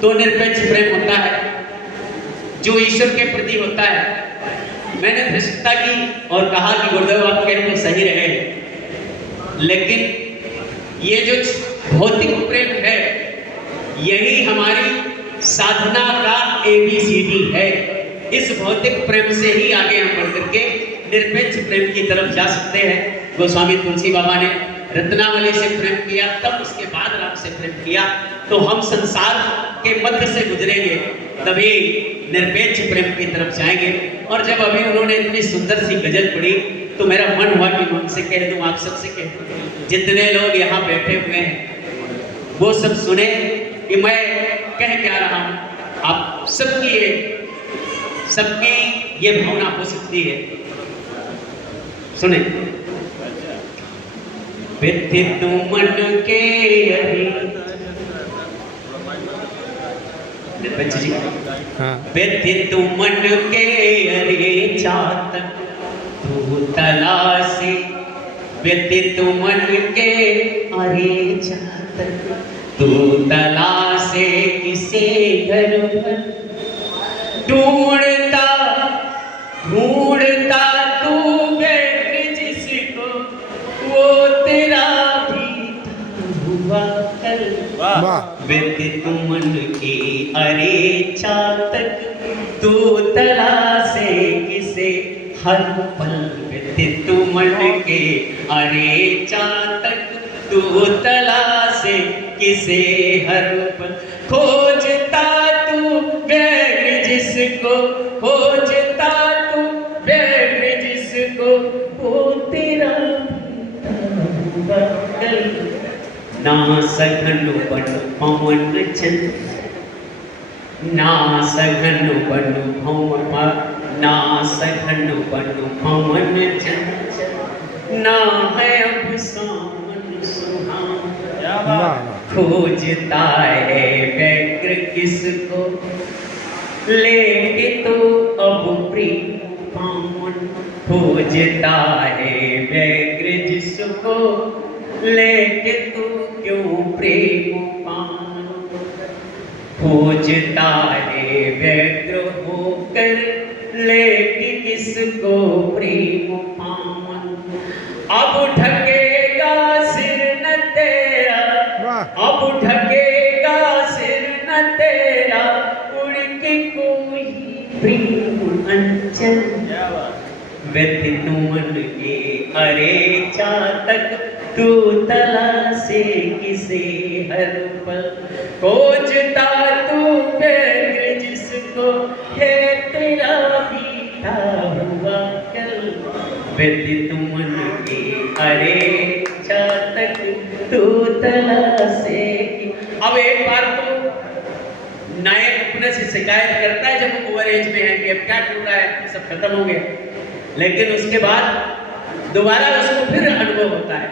तो निरपेक्ष प्रेम होता है जो ईश्वर के प्रति होता है। मैंने धृष्टता की और कहा कि गुरुदेव आप कहें तो सही रहे, लेकिन ये जो भौतिक प्रेम है यही हमारी साधना का ABCD है। इस भौतिक प्रेम से ही आगे हम बढ़ करके निरपेक्ष प्रेम की तरफ जा सकते हैं। गोस्वामी तुलसी बाबा ने रत्नावली से प्रेम किया, तब उसके बाद राम से प्रेम किया। तो हम संसार के मध्य से गुजरेंगे तभी निरपेक्ष प्रेम की तरफ जाएंगे। और जब अभी उन्होंने इतनी सुंदर सी गजल पढ़ी तो मेरा मन हुआ कि मैं उनसे कह दूं, आप सबसे कह दूं, जितने लोग यहाँ बैठे हुए हैं वो सब सुने कि मैं कह क्या रहा हूँ। आप सबकी ये भावना हो सकती है। सुने। व्यथित मन के जी, व्यथित मन के अरे चातक तू तलाशे, व्यथित मन के अरे चातक तू तलाशे, किसे घर पर ढूंढता ढूंढता तू बैठ जिसको वो तेरा भी हुआ कल। व्यथित मन के अरे चातक तू तलाशे, किसे हर पल। व्यथित मन के अरे चातक तू तलाशे, किसे हर पल। खोजता तू बैठ जिसको, खोजता तू बैठ जिसको वो तेरा हुआ कल। ना सघन बन पवन चंद, ना सघन बन भवन, ना सघन बन पवन चंद, ना है अब सामन सुहाना। खोजता है व्यग्र किसको, लेके तो अब प्रेम पावन। खोजता है व्यग्र जिसको, लेके तू क्यों प्रेम पावन। खोजता है व्यग्र होकर, लेके किसको प्रेम पावन। अब ढकेगा सिर न तेरा, अब ढकेगा सिर न तेरा, उड़ के कोई प्रेम अंचल। व्यथित मन के अरे चातक तू तलाशे, किसे हर पल। खोजता तू व्यग्र जिसको, है तेरा बीता हुआ कल। व्यथित मन के अरे चातक तू तलाशे। अब एक बार तो नायक अपने से शिकायत करता है जब ओवर एज में है कि अब क्या कर रहा है, सब खत्म हो गया। लेकिन उसके बाद दोबारा उसको फिर अनुभव होता है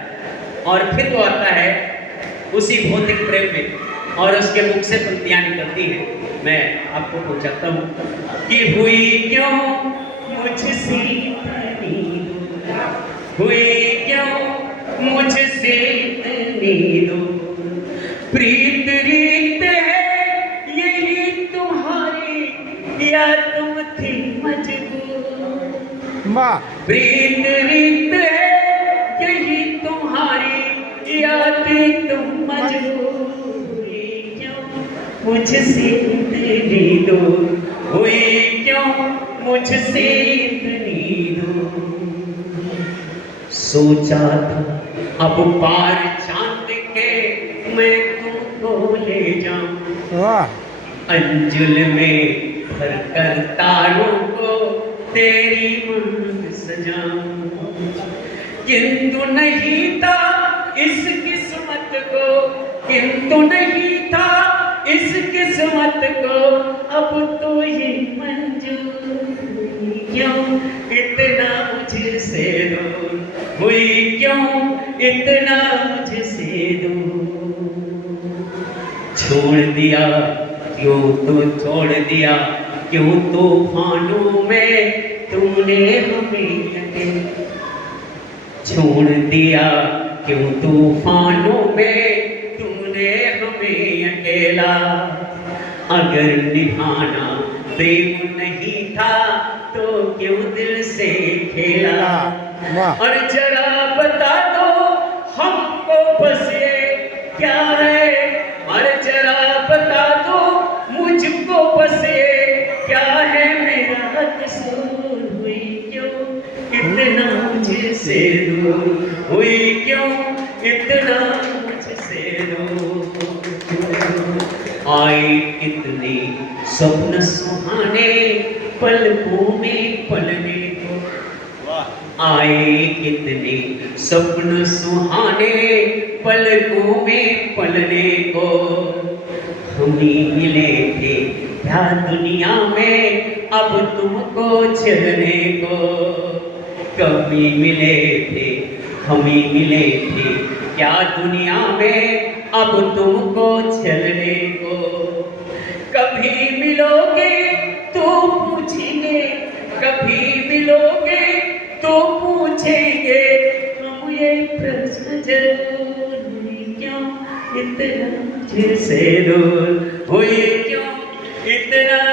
और फिर वो आता है उसी भौतिक प्रेम में और उसके मुख से पंक्तियां निकलती हैं। मैं आपको पहुंचाता हूँ कि हुई क्यों मुझसे इतनी दूर, हुई क्यों मुझसे इतनी दूर। प्रीत रीत है यही तुम्हारी, या तुम थी मजबूर। प्रीत रीत है यही तुम्हारी, या थी तुम मजबूर। क्यों मुझसे इतनी दूर, हुई क्यों मुझसे इतनी दूर। सोचा था अब पार चांद के मैं तुमको ले जाऊं, अंजुल में भर कर तारों को तेरी मांग सजाऊं। किंतु नहीं था इस किस्मत को, किंतु नहीं था इस किस्मत को, अब तो ये मंजूर। क्यों इतना मुझसे दूर, हुई क्यों इतना मुझसे दूर। छोड़ दिया क्यों तो छोड़ दिया, क्यों तूफानों में तूने हमें अकेला। छोड़ दिया क्यों तूफानों में तूने हमें अकेला। अगर निभाना प्रेम नहीं था तो क्यों दिल से खेला। और जरा बता दो हमको बस ये क्या है, और जरा बता दो मुझको बस ये क्या है, मेरा कसूर हुई क्यों इतना मुझसे दूर, हुई क्यों इतना मुझसे दूर। आए कितने स्वप्न सुहाने पलकों में पलने को, आए कितने स्वप्न सुहाने पलकों में पलने को। हम ही मिले थे क्या दुनिया में अब तुमको चलने को, कभी मिले थे हम ही मिले थे क्या दुनिया में अब तुमको चलने को। कभी मिलोगे तो पूछेंगे, कभी मिलोगे तो पूछेंगे हम ये प्रश्न जरूर, हुई क्यों इतना मुझसे दूर, हुई क्यों इतना